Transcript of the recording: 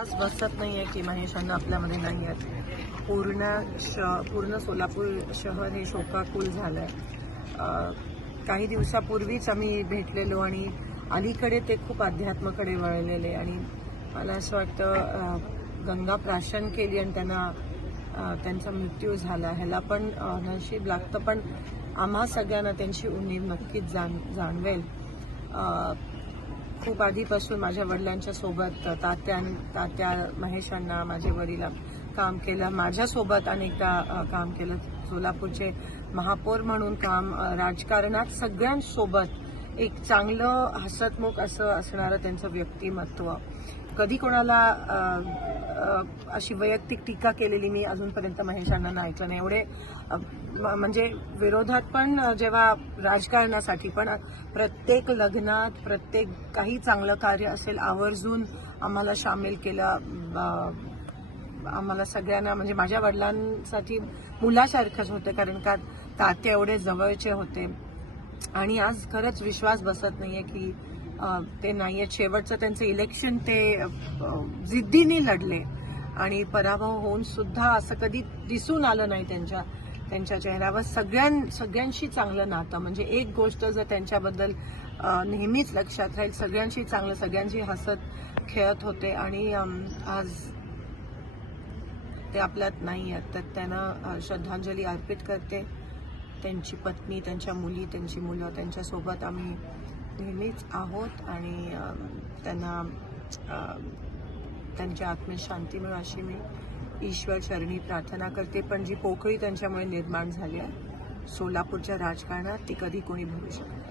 आज बसत नाही आहे की महेशांना आपल्यामध्ये नाही आहेत पूर्ण श पूर्ण सोलापूर शहर हे शोकाकुल झालं आहे काही दिवसापूर्वीच आम्ही भेटलेलो आणि अलीकडे ते खूप अध्यात्माकडे वळलेले आणि मला असं वाटतं गंगा प्राशन केली आणि त्यांना त्यांचा मृत्यू झाला ह्याला पण नशीब लागतं पण आम्हा सगळ्यांना त्यांची उणीव नक्कीच जाण जाणवेल खूप आधीपासून माझ्या वडिलांच्या सोबत तात्या तात्या महेशांना माझे वडील काम केलं माझ्यासोबत अनेकदा काम केलं सोलापूरचे महापौर म्हणून काम राजकारणात सगळ्यांसोबत एक चांगलं हसतमुख असं असणारं त्यांचं व्यक्तिमत्व कधी कोणाला अशी वैयक्तिक टीका केलेली मी अजूनपर्यंत महेश अण्णांना ऐकलं नाही एवढे म्हणजे विरोधात पण जेव्हा राजकारणासाठी पण प्रत्येक लग्नात प्रत्येक काही चांगलं कार्य असेल आवर्जून आम्हाला सामील केलं आम्हाला सगळ्यांना म्हणजे माझ्या वडिलांसाठी मुलासारखंच होतं कारण का तात्या एवढे जवळचे होते आणि आज खरंच विश्वास बसत नाहीये की ते नाही आहेत शेवटचं त्यांचं इलेक्शन ते जिद्दीने लढले आणि पराभव होऊन सुद्धा असं कधी दिसून आलं नाही त्यांच्या त्यांच्या चेहऱ्यावर सगळ्यां सगळ्यांशी चांगलं नातं म्हणजे एक गोष्ट जर त्यांच्याबद्दल नेहमीच लक्षात राहील सगळ्यांशी चांगलं सगळ्यांशी हसत खेळत होते आणि आज ते आपल्यात नाही आहेत तर त्यांना श्रद्धांजली अर्पित करते त्यांची पत्नी त्यांच्या मुली त्यांची मुलं त्यांच्यासोबत आम्ही नेहमीच आहोत आणि त्यांना आत्मेत शांती मिळू अशी मी ईश्वर चरणी प्रार्थना करते पण जी पोकळी त्यांच्यामुळे निर्माण झाली आहे सोलापूरच्या राजकारणात ती कधी कोणी भरू शकत